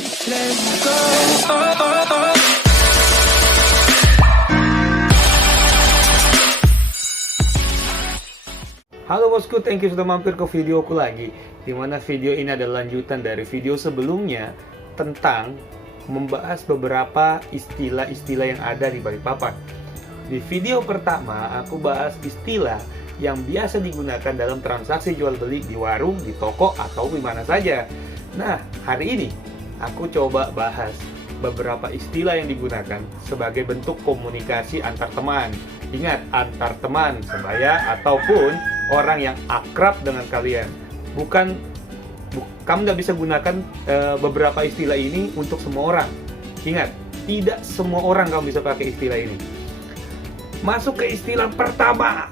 Let's go. Oh, oh, oh. Halo bosku, thank you sudah mampir ke videoku lagi. Dimana video ini adalah lanjutan dari video sebelumnya tentang membahas beberapa istilah-istilah yang ada di Balikpapan. Di video pertama, aku bahas istilah yang biasa digunakan dalam transaksi jual beli di warung, di toko, atau di mana saja. Nah, hari ini aku coba bahas beberapa istilah yang digunakan sebagai bentuk komunikasi antar teman. Ingat, antar teman, sebaya, ataupun orang yang akrab dengan kalian. Kamu nggak bisa gunakan beberapa istilah ini untuk semua orang. Ingat, tidak semua orang kamu bisa pakai istilah ini. Masuk ke istilah pertama.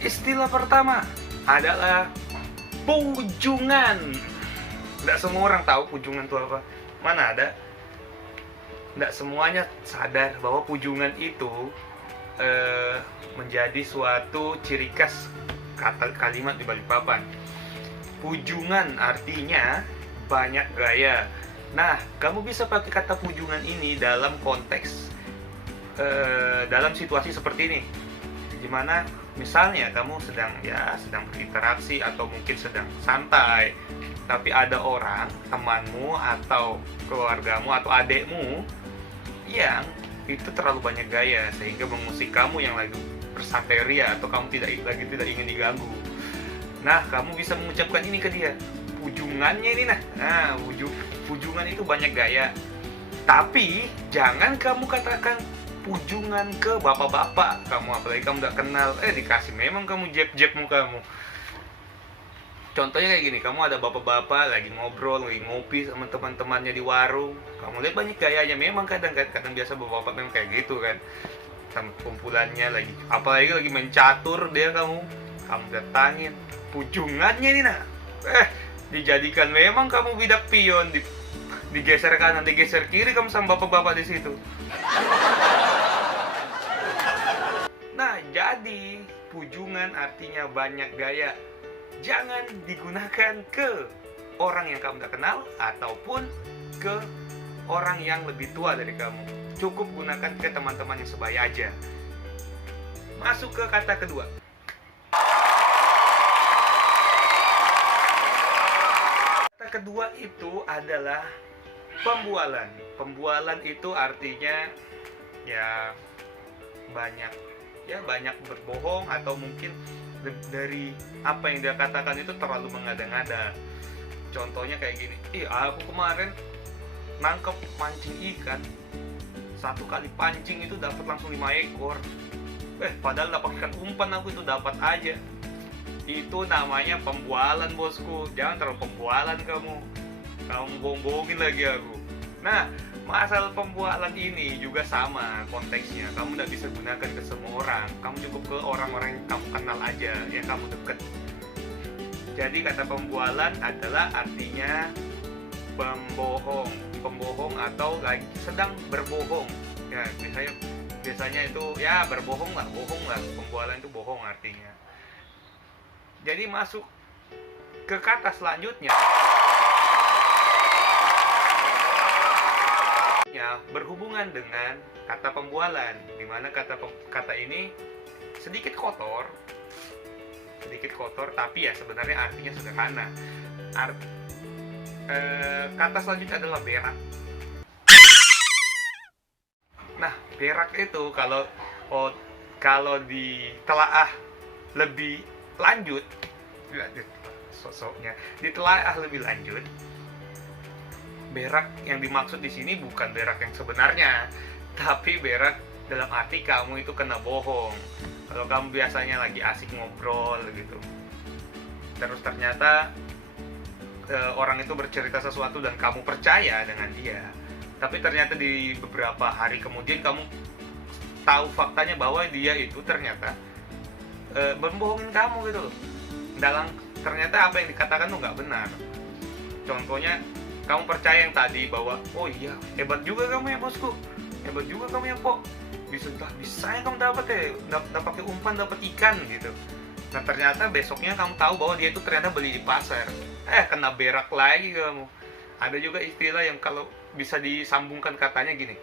Istilah pertama adalah pujungan. Nggak semua orang tahu pujungan itu apa. Mana ada? Nggak semuanya sadar bahwa pujungan itu menjadi suatu ciri khas kata kalimat di Balikpapan. Pujungan artinya banyak gaya. Nah, kamu bisa pakai kata pujungan ini dalam konteks dalam situasi seperti ini, dimana misalnya kamu sedang berinteraksi atau mungkin sedang santai, tapi ada orang, temanmu atau keluargamu atau adekmu yang itu terlalu banyak gaya sehingga mengusik kamu yang lagi bersanteria atau kamu tidak ingin diganggu. Nah, kamu bisa mengucapkan ini ke dia. Pujungannya ini pujungan itu banyak gaya. Tapi jangan kamu katakan pujungan ke bapak-bapak kamu, apalagi kamu nggak kenal. Dikasih memang kamu jeb-jeb mukamu. Contohnya kayak gini, kamu ada bapak-bapak lagi ngobrol, lagi ngopi sama teman-temannya di warung. Kamu lihat banyak gayanya, memang kadang biasa bapak-bapak memang kayak gitu kan. Sama kumpulannya lagi, apalagi lagi main catur dia, kamu datangin. Pujungannya ini dijadikan memang kamu bidak pion, digeser kanan, digeser kiri kamu sama bapak-bapak di situ. Nah, jadi pujungan artinya banyak gaya. Jangan digunakan ke orang yang kamu tak kenal ataupun ke orang yang lebih tua dari kamu. Cukup gunakan ke teman-teman yang sebaya aja. Masuk ke kata kedua. Kata kedua itu adalah pembualan. Pembualan itu artinya banyak berbohong atau mungkin dari apa yang dia katakan itu terlalu mengada-ngada. Contohnya kayak gini, aku kemarin nangkep mancing ikan, 1 kali pancing itu dapat langsung 5 ekor. Padahal dapat ikan umpan aku itu dapat aja. Itu namanya pembualan, bosku. Jangan terlalu pembualan kamu bohong-bohongin lagi aku. Nah, masalah pembualan ini juga sama konteksnya. Kamu tidak bisa gunakan ke semua orang. Kamu cukup ke orang-orang yang kamu kenal aja, yang kamu deket. Jadi kata pembualan adalah artinya pembohong atau lagi sedang berbohong. Ya, biasanya itu bohong lah. Pembualan itu bohong artinya. Jadi masuk ke kata selanjutnya. Berhubungan dengan kata pembualan, di mana kata ini sedikit kotor, tapi sebenarnya artinya sederhana. Kata selanjutnya adalah berak. Nah, berak itu kalau ditelaah lebih lanjut, ditelaah lebih lanjut, berak yang dimaksud di sini bukan berak yang sebenarnya, tapi berak dalam arti kamu itu kena bohong. Kalau kamu biasanya lagi asik ngobrol gitu, terus ternyata orang itu bercerita sesuatu dan kamu percaya dengan dia, tapi ternyata di beberapa hari kemudian kamu tahu faktanya bahwa dia itu ternyata membohongin kamu gitu loh. Ternyata apa yang dikatakan tuh nggak benar. Contohnya, kamu percaya yang tadi bahwa hebat juga kamu ya bosku, hebat juga kamu ya pok, bisa yang kamu dapat pakai umpan dapat ikan gitu. Nah ternyata besoknya kamu tahu bahwa dia itu ternyata beli di pasar. Kena berak lagi kamu. Ada juga istilah yang kalau bisa disambungkan katanya gini,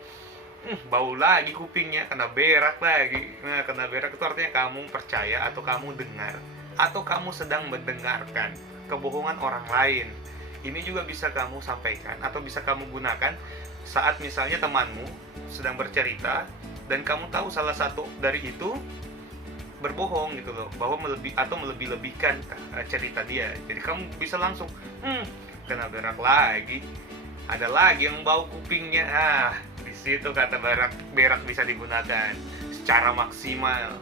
bau lagi kupingnya, kena berak lagi. Nah kena berak itu artinya kamu percaya atau kamu dengar atau kamu sedang mendengarkan kebohongan orang lain. Ini juga bisa kamu sampaikan atau bisa kamu gunakan saat misalnya temanmu sedang bercerita dan kamu tahu salah satu dari itu berbohong gitu loh, bahwa melebih-lebihkan cerita dia. Jadi kamu bisa langsung kena berak lagi, ada lagi yang bau kupingnya. Di situ kata berak bisa digunakan secara maksimal.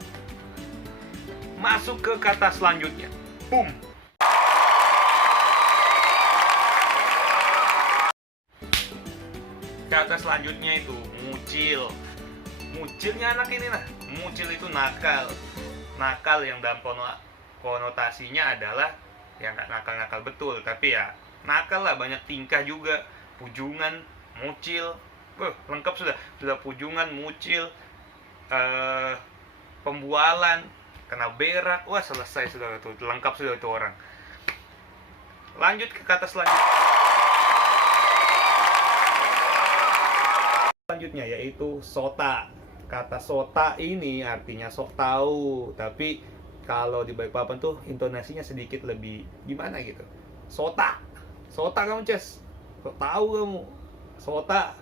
Masuk ke kata selanjutnya, boom. Kata selanjutnya itu mucil. Mucilnya anak ini nah, mucil itu nakal. Nakal yang dalam konotasinya adalah ya nggak nakal-nakal betul, tapi ya nakal lah, banyak tingkah juga. Pujungan, mucil, lengkap sudah pujungan, mucil, pembualan, kena berak, wah selesai sudah itu, lengkap sudah itu orang. Lanjut ke kata selanjutnya yaitu sota. Kata sota ini artinya sok tahu, tapi kalau di Balikpapan tuh intonasinya sedikit lebih gimana gitu. Sota kamu Ces, sok tahu kamu, sota.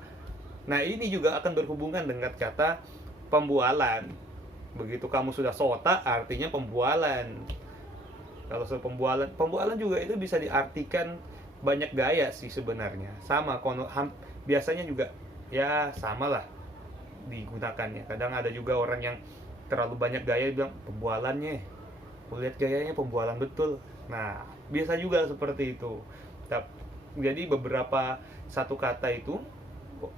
Nah ini juga akan berhubungan dengan kata pembualan. Begitu kamu sudah sota artinya pembualan. Kalau soal pembualan juga itu bisa diartikan banyak gaya sih sebenarnya. Sama biasanya juga ya sama lah digunakannya. Kadang ada juga orang yang terlalu banyak gaya bilang pembualannya, lihat gayanya pembualan betul. Nah biasa juga seperti itu. Jadi beberapa satu kata itu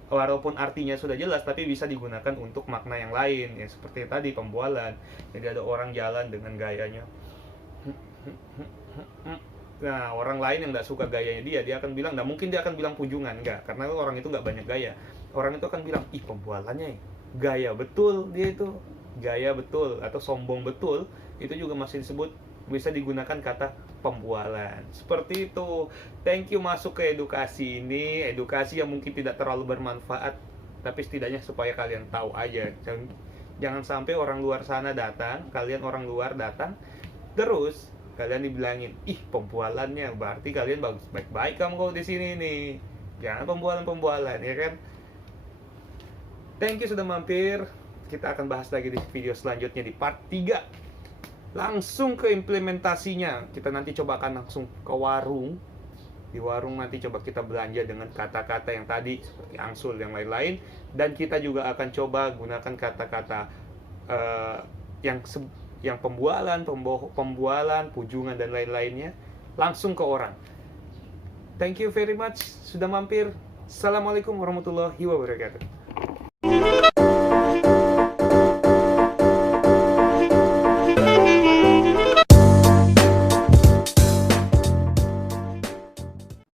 walaupun artinya sudah jelas tapi bisa digunakan untuk makna yang lain, ya seperti tadi pembualan. Jadi ada orang jalan dengan gayanya, nah orang lain yang nggak suka gayanya dia akan bilang, nah mungkin dia akan bilang pujungan, enggak, karena orang itu nggak banyak gaya. Orang itu akan bilang, ih pembualannya gaya betul, dia itu gaya betul atau sombong betul. Itu juga masih disebut, bisa digunakan kata pembualan. Seperti itu. Thank you masuk ke edukasi ini, edukasi yang mungkin tidak terlalu bermanfaat, tapi setidaknya supaya kalian tahu aja. Jangan sampai orang luar sana datang, kalian orang luar datang, terus kalian dibilangin, ih pembualannya, berarti kalian baik-baik kamu kalau di sini nih. Jangan pembualan, ya kan? Thank you sudah mampir. Kita akan bahas lagi di video selanjutnya di part 3. Langsung ke implementasinya. Kita nanti coba akan langsung ke warung. Di warung nanti coba kita belanja dengan kata-kata yang tadi seperti angsul yang lain-lain, dan kita juga akan coba gunakan kata-kata yang pembualan, pujungan dan lain-lainnya langsung ke orang. Thank you very much sudah mampir. Assalamualaikum warahmatullahi wabarakatuh.